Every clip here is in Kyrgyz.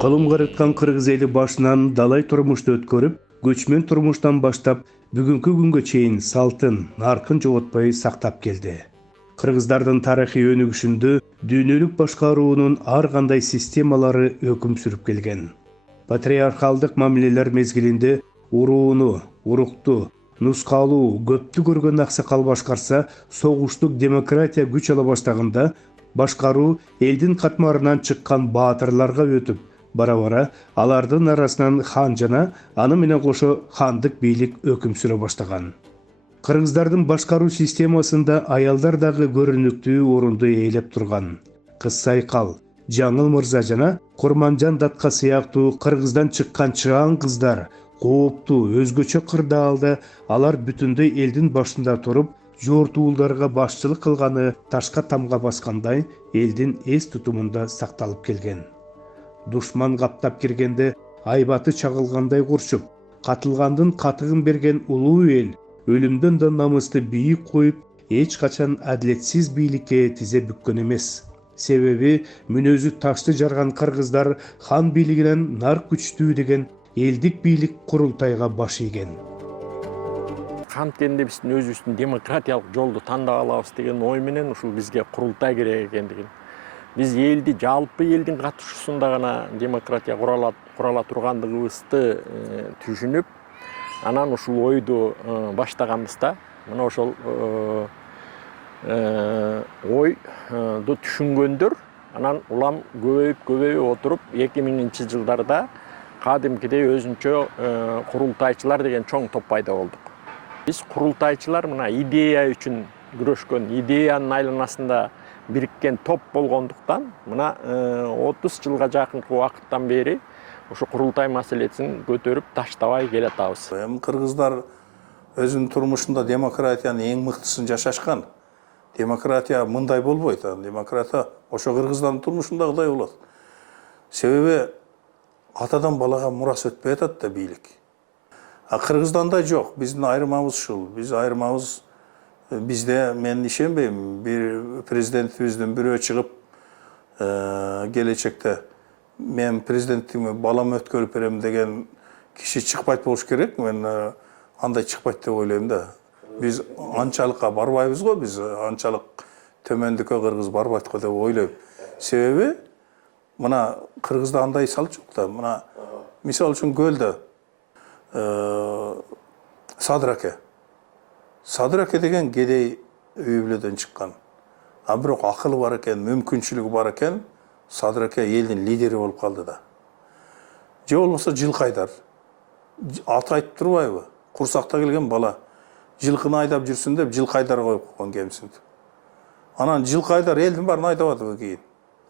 Колум карыткан кыргыз эли башынан далай турмушту өткөрүп, көчмөн турмуштан баштап бүгүнкү күнгө чейин салтын, наркын жоготпой сактап келди. Кыргыздардын тарыхый өнүгүшүндө дүйнөлүк башкаруунун ар кандай системалары өкүм сүрүп келген. Патриархалдык мамилелер мезгилинде урууну, урукту, нускалуу, көптү көргөн аксакал башкарса, согуштук демократия күч ала баштаганда башкаруу элдин катмарынан чыккан баатырларга өтүп, бара-бара алардын арасынан хан жана аны менен кошо хандык бийлик өкүм сүрө баштаган. Кыргыздардын башкаруу системасында аялдар дагы көрүнүктүү орунду ээлеп турган. Кыз Сайкал, Жаңыл Мырза жана Курманжан Датка сыяктуу кыргыздан чыккан чыгаан кыздар кооптуу, өзгөчө кырдаалда алар бүтүндөй элдин башында туруп, жортуулдарга башчылык кылганы ташка тамга баскандай элдин эс тутумунда сакталып келген. Душман каптап киргенде айбаты чагылгандай курчуп, катылгандын катыгын берген улуу эл өлүмдөн да намысты бийик коюп, эч качан адилетсиз бийликке тизе бүккөн эмес. Себеби мүнөзү ташты жарган кыргыздар хан бийлигинен нар күчтүү деген элдик бийлик курултайга баш ийген. Канткенде биздин өзүбүздүн демократиялык жолду тандап алабыз деген ой менен ушул бизге курултай керек экендигин. Биз элди жалпы элдин катышуусунда гана демократия курала тургандыгыбызды түшүнүп, анан ушул ойду баштаганбызда. Мына ошол ойду түшүнгөндөр анан улам көбөйүп отуруп 2000-жылдарда кадимкидей өзүнчө курултайчылар деген чоң топ пайда болдук. Биз курултайчылар мына идея үчүн күрөшкөн, идеянын айланасында бириккен топ болгондуктан мына 30 жылга жакынкы убакыттан бери ошо курултай маселесин көтөрүп таштабай келатабыз. Кыргыздар өзүнүн турмушунда демократиянын эң мыктысын жашашкан. Демократия мындай болбойт. Демократия ошо кыргыздардын турмушундагыдай болот. Себеби атадан балага мурас өтпөй атат да бийлик. Кыргызданда жок. Биздин айырмабыз ушул. Бизде мен ишенбейм, бир президентибиздин бирөө чыгып келечекте мен президенттигиме балам өткөрүп берем деген киши чыкпайт болуш керек. Мен андай чыкпайт деп ойлойм да. Биз анчалыкка барбайбыз го, биз анчалык төмөндүккө кыргыз барбайт го деп ойлойм. Себеби мына кыргызда андай салт жок да. Мына мисалы үчүн көлдө Садыраке деген кедей үй бүлөдөн чыккан. Бирок акылы бар экен, мүмкүнчүлүгү бар экен, Садыраке элдин лидери болуп калды да. Же болбосо Жылкайдар. Аты айтып турбайбы? Курсакта келген бала. Жылкыны айдап жүрсүн деп Жылкайдар коюп койгон кемсинтип. Анан Жылкайдар элдин баарын айдап атып кийин.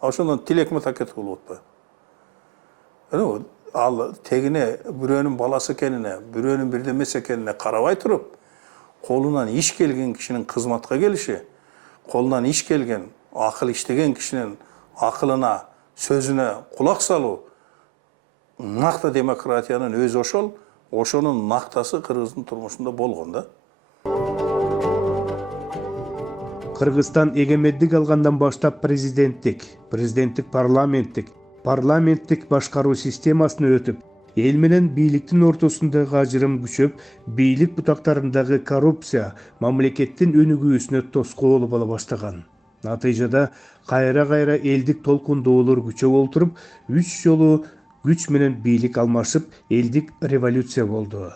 Ошондон тилекме такет болуп атпайбы? Ал тегине бирөөнүн баласы экенине, бирөөнүн бирдемеси экенине карабай туруп, колунан иш келген кишинин кызматка келиши, колунан иш келген, акыл иштеген кишинин акылына, сөзүнө кулак салуу накта демократиянын өзү ошол, ошонун нактасы кыргыздын турмушунда болгон да. Кыргызстан эгемендик алгандан баштап президенттик парламенттик башкаруу системасына өтүп, эл менен бийликтин ортосундагы ажырым күчөп, бийлик бутактарындагы коррупция мамлекеттин өнүгүүсүнө тоскоол боло баштаган. Натыйжада кайра элдик толкундоолор күчөп олтуруп, 3 жолу күч менен бийлик алмашып, элдик революция болду.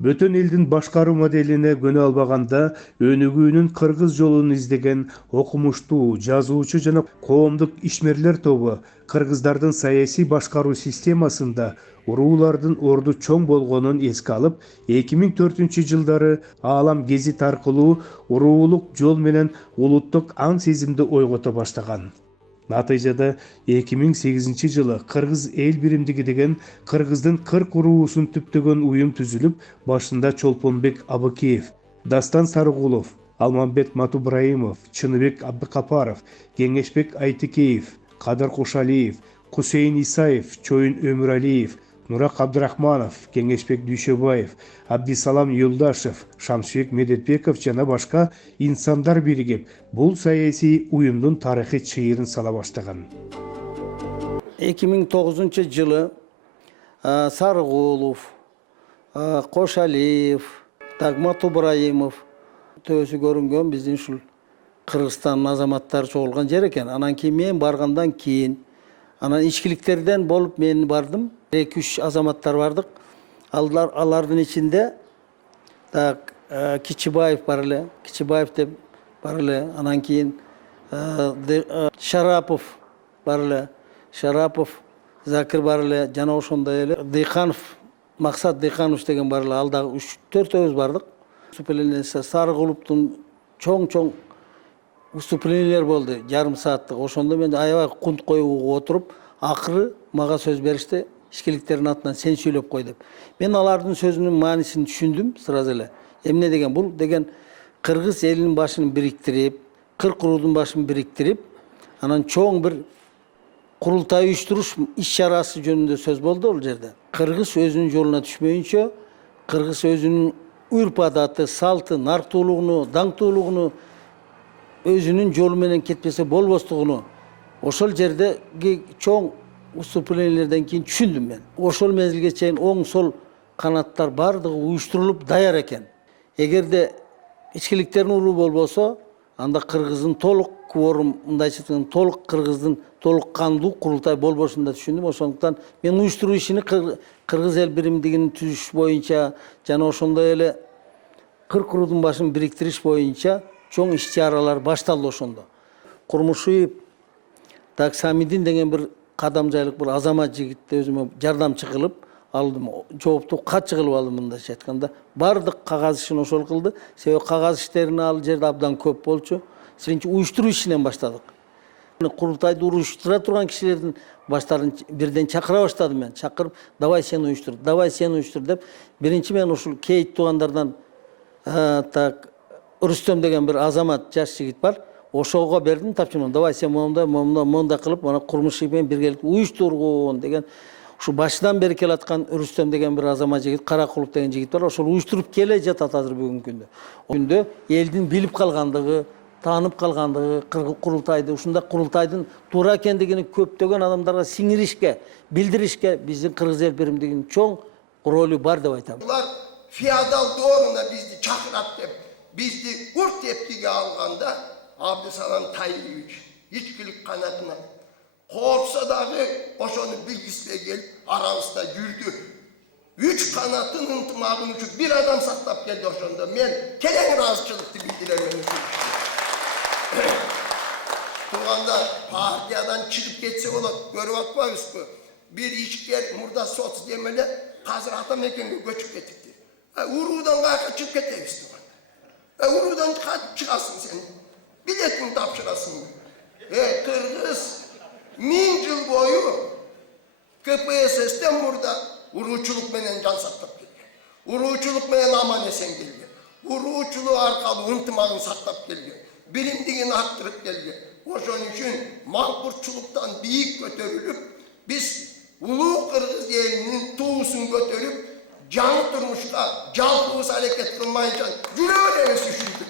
Бөтөн элдин башкаруу моделине көнө албаганда, өнүгүүнүн кыргыз жолун издеген окумуштуу, жазуучу жана коомдук ишмерлер тобу кыргыздардын саясий башкаруу системасында уруулардын орду чоң болгонун эске алып, 2004-жылдары Аалам гезит аркылуу уруулук жол менен улуттук аң сезимди ойгото баштаган. Натыйжада 2008-жылы Кыргыз эл биримдиги деген кыргыздын 40 уруусун түптөгөн уюм түзүлүп, башында Чолпонбек Абыкеев, Дастан Сарыгулов, Алмамбет Матубраимов, Чыныбек Абдыкапаров, Кеңешбек Айтекеев, Кадыр Кошалиев, Кусейин Исаев, Чоюн Өмүралиев, Нурак Абдырахманов, Кеңешбек Дүйшөбаев, Абдисалам Юлдашев, Шамшыбек Медетбеков жана башка инсандар биригип, бул саясий уюмдун тарыхый чыйырын сала баштаган. 2009 жылы Сарыгулов, Кошалиев, Тагмат Ибраимов төбөсү көрүнгөн биздин ушул Кыргызстандын азаматтары чогулган жер экен. Анан кийин мен баргандан кийин анан ичкиликтерден болуп мен бардым. 2-3 азаматтар бардык. Алардын ичинде Кичибаев бар эле, Кичибаев деп бар эле. Анан кийин Шарапов бар эле, Шарапов, Закир бар эле, жана ошондой эле Дыйканов, Максат Дыйканович деген бар эле. Ал дагы 3-4 бардык. Выступлениесі Сарыгуловдун чоң выступлениелер болду, жарым сааттык. Ошондо мен аябай кунт коюп отуруп, акыры мага сөз беришти, ишкиликтердин атынан сен сүйлөп кой деп. Мен алардын сөзүнүн маанисин түшүндүм сразу эле. Эмне деген бул деген кыргыз элинин башын бириктирип, кырк уруудун башын бириктирип, анан чоң бир курултай уюштуруш иш-чарасы жөнүндө сөз болду ол жерде. Кыргыз өзүнүн жолуна түшмөйүнчө, кыргыз өзүнүн үрп-адаты, салты, нарктуулугуну, даңктуулугуну өзүнүн жолу менен кетпесе болбостугуну ошол жердеги чоң выступлениелерден кийин түшүндүм мен. Ошол мезгилге чейин оң сол канаттар бардыгы уюштурулуп даяр экен. Эгерде ичкиликтердин уруу болбосо, анда кыргыздын толук кворум, мындайча айтканда толук кыргыздын толук кандуу курултай болбошун да түшүндүм. Ошондуктан мен уюштуруу ишини кыргыз эл биримдигин түзүш боюнча жана ошондой эле кырк уруудун башын бириктириш боюнча чоң иш-чаралар башталды ошондо. Курмушуев Самидин деген бир кадамжайлык бир азамат жигитти өзүмө жардамчы кылып алдым. Жоопту катчы кылып алдым мындайча айтканда. Бардык кагаз ишин ошол кылды. Себеби кагаз иштерин ал жерде абдан көп болчу. Сиринчи уюштуруу ишинен баштадык. Курултайды уюштура турган кишилердин баштарын бирден чакыра баштадым мен. Чакырып, давай сен уюштур деп. Биринчи мен ушул Кейт туугандардан Рүстөм деген бир азамат жаш жигит бар. Ошого бердим тапшырманы. Давай сен монда кылып, мына Курмушев менен биргеликте уюштургун деген. Ушу башынан бери келаткан Рүстөм деген бир азамат жигит, Каракулов деген жигит бар. Ошол уюштуруп келе жатат азыр бүгүнкү күндө. Күндө элдин билип калгандыгы, таанып калгандыгы, курултайды, ушундай курултайдын туура экендигин көптөгөн адамдарга сиңиришке, билдиришке биздин кыргыз эл биримдигинин чоң ролу бар деп айтам. Булар феодал доруна бизди чакырат деп, бизди урт эптиге алганда Абдысалам Таевич ичкилик канатына корксо дагы ошону билгисине келип арабызда жүрдү. 3 канатын ынтымагын үчүн бир адам сактап келди ошондо. Мен терең ыраазычылыкты билдирем. Туганда партиядан чыгып кетсе болот, көрүп атпайбызбы? Bir ишкер мурда соц демеле азыр Атамекенге көчүп кетипти. Уруудан каяка чыгып кетебиз туганда. Уруудан кантип чыгасың сен? Билетин тапшырасың. Кыргыз 1000 жыл бою КПСС'тен мурда уруучулук менен жан сактап келген. Уруучулук менен аман эсен келген. Уруучулук аркылуу ынтымагын сактап келген. Биримдигин арттырып келген. Ошон үчүн маңкуртчулуктан бийик көтөрүлүп, биз улуу кыргыз элинин туусун көтөрүп, жаңы турмушка жалпыбыз аракет кылмайынча жүрө беребиз үчүндүк.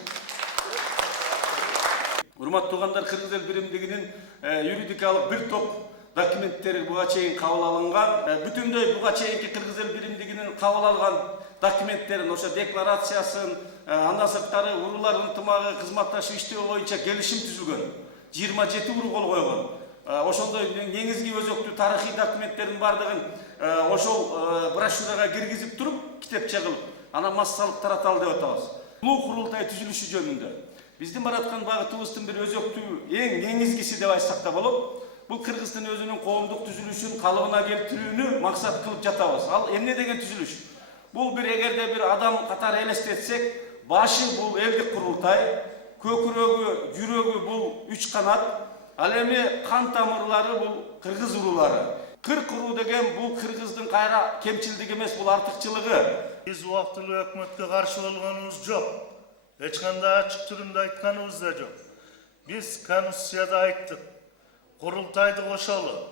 Урматтуу туугандар, кыргыз эл биримдигинин юридикалык бир топ документтери буга чейин кабыл алынган. Бүтүндөй буга чейинки кыргыз эл биримдигинин кабыл алган документтерин, ошо декларациясын, андан сырткары уруулар ынтымагы кызматташып иштөө боюнча келишим түзүлгөн. 27 уруу кол койгон. Ошондой негизги өзөктүү тарыхый документтердин бардыгын ошол брошюрага киргизип туруп, китепче кылып, анан массалык тараталы деп атабыз. Улуу курултай түзүлүшү жөнүндө биздин бараткан багытыбыздын бир өзөктүү эң негизгиси деп айтсак да болот. Бул кыргыздын өзүнүн коомдук түзүлүшүн калыбына келтирүүнү максат кылып жатабыз. Ал эмне деген түзүлүш? Бул бир эгерде бир адам катары элестетсек, башы бул элдик курултай, көкүрөгү, жүрөгү бул 3 канат, ал эми кан тамырлары бул кыргыз уруулары. 40 уруу деген бул кыргыздын кайра кемчилдиги эмес, бул артыкчылыгы. Биз убактылуу өкмөткө каршы болгонубуз жок. Эч кандай ачык түрүндө айтканыбыз да жок. Биз Конституцияда айттык. Курултайды кошолу,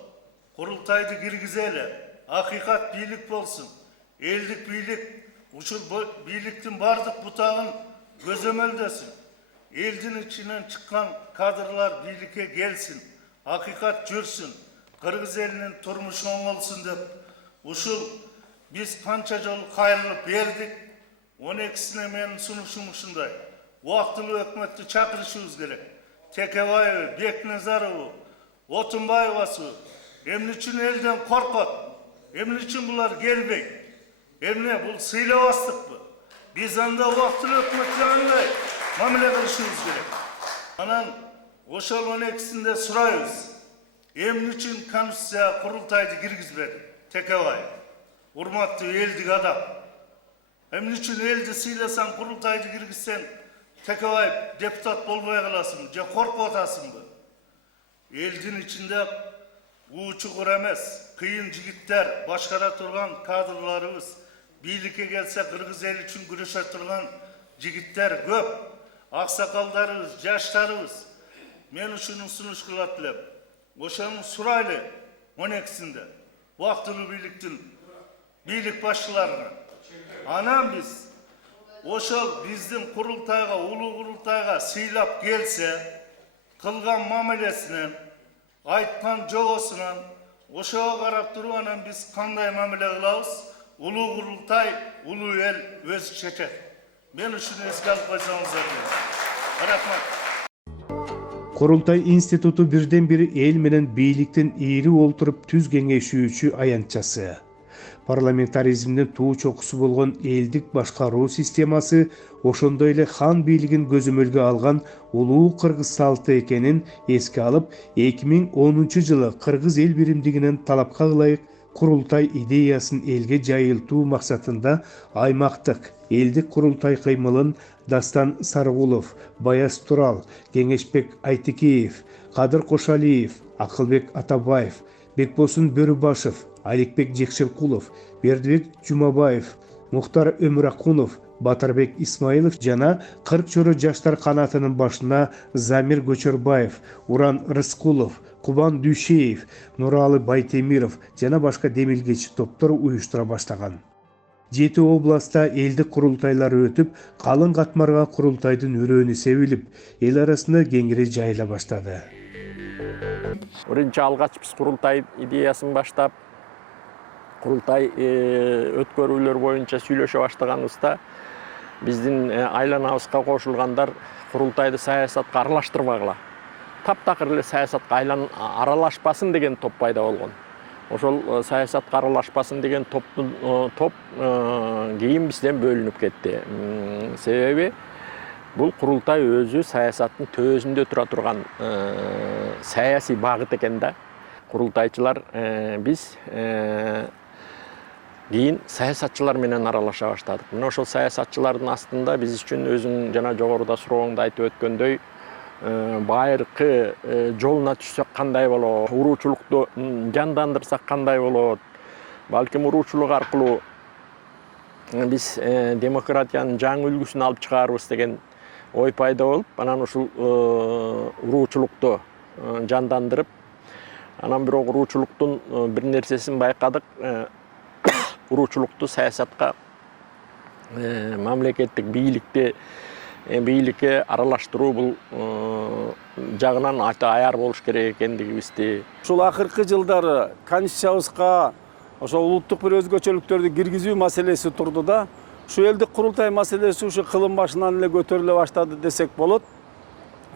курултайды киргизели, акыйкат бийлик болсун. Элдик бийлик, ушул бийликтин бардык бутагын көзөмөлдөсүн. Элдин ичинен чыккан кадрлар бийликке келсин, акыйкат жүрсүн. Kırgız elinin turmuşu olsun dep uşul biz kança jol kayrılıp berdik. 12'sine menin sunuşum uşunday. Vaqtılı hökümetni çakırışыбыз gerek. Tekebayev, Beknazarovu, Otunbayevası emni üçün elden korkot. Emni üçün bular gelbey. Emne bu sıylabastık bu. Biz anda vaqtılı hökümetni anday mamile kılışыбыз gerek. Anan oşol 12'sinde surayız. Emni üçün konstitusiya kurultaydı girgizbedi. Tekebayev. Urmatlı eldik adam. Emni üçün eldi sıylasan kurultaydı girgizsen Tekebayev deputat bolmay kalasın mı? Korkup otasın mı? Eldin içinde uçukur emez, kıyın jigitler, başkara turgan kadrlarımız, birlikte gelse Kırgız el için güreşe turgan jigitler köp, aksakallarımız, yaşlarımız. Men uşunun sunuş kılatlep, oşanın suraylı 12'sinde, vaktılı birlik başçılarına. Anam biz, oşal bizden kurultayga, ulu kurultayga sıylap gelse, kılgan mamelesinden, aytkan jogosundan, oşağa karap durup biz kanday mamele kılabız, ulu kurultay, ulu el öz çeker. Men uşunu eski alıp koysanızlar diyorum. Rahmat. Kurultay institutu birden biri el menen biйликтин ири олтуруп түз кеңешүүчү аянтчасы. Парламентаризмдин туу чокусу болгон элдик башкаруу системасы ошондой эле хан бийлигин көзөмөлгө алган улуу кыргыз салты экенин эске алып, 2010-жылы Кыргыз эл биримдигинин талапка ылайык курултай идеясын элге жайылтуу максатында аймактык элдик курултай кыймылын Дастан Сарыгулов, Баяз Турал, Кеңешбек Айтекеев, Кадыр Кошалиев, Акылбек Атабаев, Бекбосун Бөрүбашев, Аликбек Жекшелкулов, Бердибек Жумабаев, Мухтар Өмүракунов, Батырбек Исмаилов жана 40 чору жаштар канатынын башына Замир Көчөрбаев, Уран Рыскулов, Кубан Дүйшеев, Нуралы Байтемиров жана башка демилгечи топтор уюштура баштаган. 7 областта элдик курултайлар өтүп, калың катмарга курултайдын үрөөнү себилип, эл арасында кеңири жайыла баштады. Биринчи алгач биз курултай идеясын баштап, курултай өткөрүүлөр боюнча сүйлөшө баштаганыбызда биздин айланабызга кошулгандар курултайды саясатка аралаштырбагыла. Таптакыр эле саясатка аралашпасын деген топ пайда болгон. Ошол саясатка аралашпасын деген топ кийин бизден бөлүнүп кетти. Себеби бул курултай өзү саясаттын төзүндө тура турган саясий багыт экен да. Курултайчылар биз кийин саясатчылар менен аралаша баштадык. Мына ошол саясатчылардын астында биз үчүн өзүң жана жогоруда сурооңдо айтып өткөндөй байыркы жолуна түшсөк кандай болот, уруучулукту жандандырсак кандай болот, балким уруучулук аркылуу биз демократиянын жаңы үлгүсүн алып чыгаарбыз деген ой пайда болуп, анан ушул уруучулукту жандандырып, анан бирок уруучулуктун бир нерсесин байкадык, уруучулукту саясатка мамлекеттик бийликке аралаштыруу бул жагынан аяр болуш керек экендигибизди. Ушул акыркы жылдары конституциябызга ошо улуттук бир өзгөчөлүктөрдү киргизүү маселеси турду да. Ушу элдик курултай маселеси ушу кылым башынан эле көтөрүлө баштады десек болот.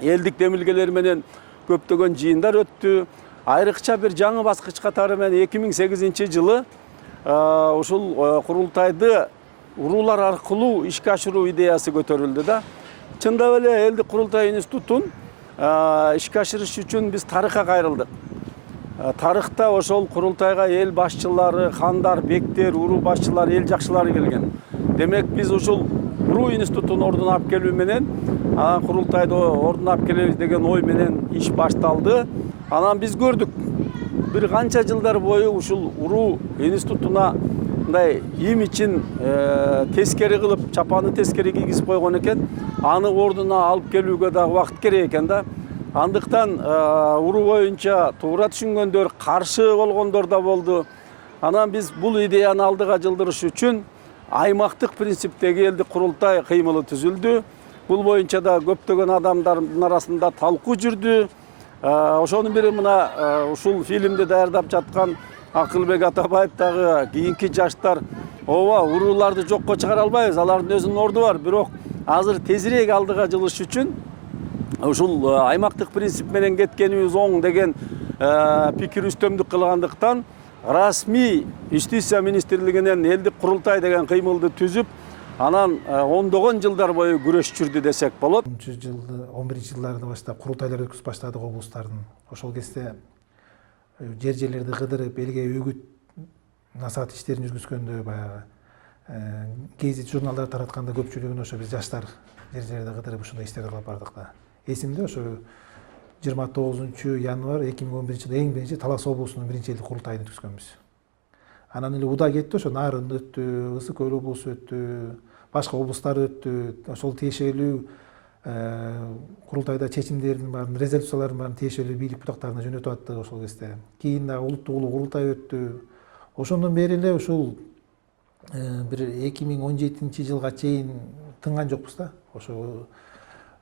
Элдик демилгелер менен көптөгөн жыйындар өттү. Айрыкча бир жаңы баскыч катары менен 2008-жылы ушул курултайды уруулар аркылуу ишке ашыруу идеясы көтөрүлдү да. Чындап эле элдик курултай институтун ишке ашырыш үчүн биз тарыхка кайрылдык. Тарыхта ошол курултайга эл башчылары, хандар, бектер, уруу башчылары, эл жакшылары келген. Демек биз ушул уруу институтун ордуна алып келүү менен, курултайды ордуна алып келебиз деген ой менен иш башталды. Анан биз көрдүк. Бир канча жылдар бою ушул уруу институтуна мындай имиджин тескери кылып, чапаны тескери кийгизип койгон экен. Аны ордуна алып келүүгө дагы убакыт керек экен да. Андыктан уруу боюнча туура түшүнгөндөр, каршы болгондор да болду. Анан биз бул идеяны алдыга жылдырыш үчүн аймактык принциптеги элдик курултай кыймылы түзүлдү. Бул боюнча да көптөгөн адамдардын арасында талкуу жүрдү. Ошонун бири мына ушул фильмди даярдап жаткан Акылбек Атабаев дагы кийинки жаштар ооба урууларды жокко чыгара албайбыз, алардын өзүнүн орду бар, бирок азыр тезирээк алдыга жылыш үчүн ушул аймактык принцип менен кеткенибиз оң деген пикир үстөмдүк кылгандыктан расмий Юстиция министрлигинен элдик курултай деген кыймылды түзүп, анан ондогон жылдар бою күрөш жүрдү десек болот. 11-жылдардан баштап курултайлар өткүзүп баштадык облустардын. Ошол кезде жерлерди кыдырып, элге өгүт насаат иштерин жүргүзгөндө баягы гезит журналдар таратканда көпчүлүгүн ошо биз жаштар жерлерди кыдырып ушундай иштерди кылып бардык да. Эсимде ошо 29 январь 2011 жылы эң биринчи Талас облусунун биринчи элдик курултайын өткүзгөнбүз. Анан эле уда кетти, ошо Нарын өттү, Ысык Көл облусу өттү, башка облустар өттү. Ошол тиешелүү курултайда чечимдердин баарын, резолюциялардын баарын тиешелүү бийлик бутактарына жөнөтүп аттык ошол кезде. Кийин дагы улуттук улуу курултай өттү. Ошондон бери эле ушул бир 2017 жылга чейин тынган жокпуз да. Ошо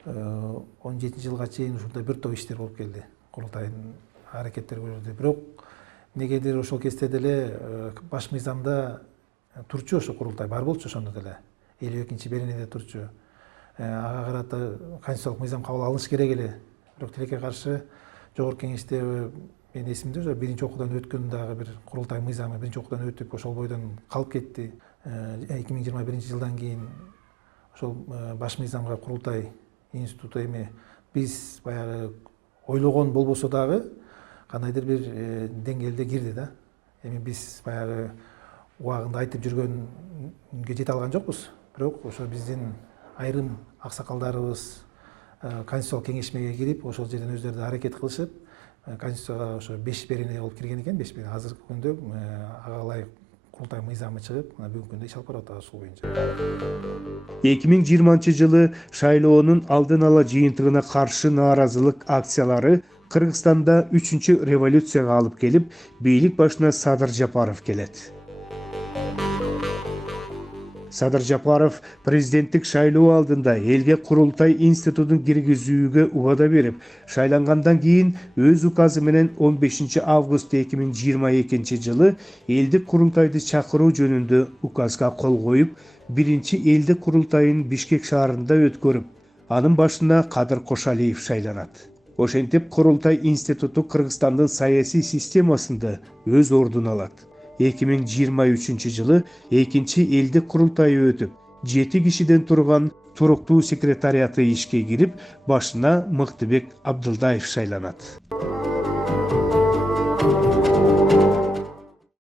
17 жылга чейин ушундай бир топ иштер болуп келди. Курултайдын аракеттери көрүлдү. Бирок негедир ошол кезде деле баш мыйзамда турчу ошо курултай бар болчу ошондо деле. 52-беренеде турчу. Ага карата конституциялык мыйзам кабыл алыныш керек эле. Бирок тилекке каршы жогорку кеңеште мен эсимде ошо биринчи окуудан өткөн дагы бир курултай мыйзамы биринчи окуудан өтүп ошол бойдон калып кетти. 2021 жылдан кийин ошол баш мыйзамга курултай институту эми биз баягы ойлогон болбосо дагы кандайдыр бир деңгээлде кирди да. Эми биз баягы убагында айтып жүргөнгө жете алган жокпуз. Бирок ошо биздин айрым аксакалдарыбыз конституциялык кеңешмеге кирип, ошол жерден өздөрү аракет кылышып, конституцияга ошо 5 берене болуп кирген экен, 5 берене. Азыркы күндө ага ылайык курултай мыйзамы чыгып, бүгүнкү күндө иш алып барып атабыз ушул боюнча. 2020 жылы шайлоонун алдын ала жыйынтыгына каршы нааразылык акциялары Кыргызстанда 3-чү революцияга алып келип, бийлик башына Садыр Жапаров келет. Садыр Жапаров президенттик шайлоо алдында элге курултай институтун киргизүүгө убада берип, шайлангандан кийин өз указы менен 15 август 2022 жылы элдик курултайды чакыруу жөнүндө указга кол коюп, биринчи элдик курултайын Бишкек шаарында өткөрүп, анын башына Кадыр Кошалиев шайланат. Ошентип курултай институту Кыргызстандын саясий системасында өз ордун алат. 2023 жылы экинчи элдик курултайы өтүп, 7 кишиден турган туруктуу секретариаты ишке кирип, башына Мыктыбек Абдылдаев шайланат.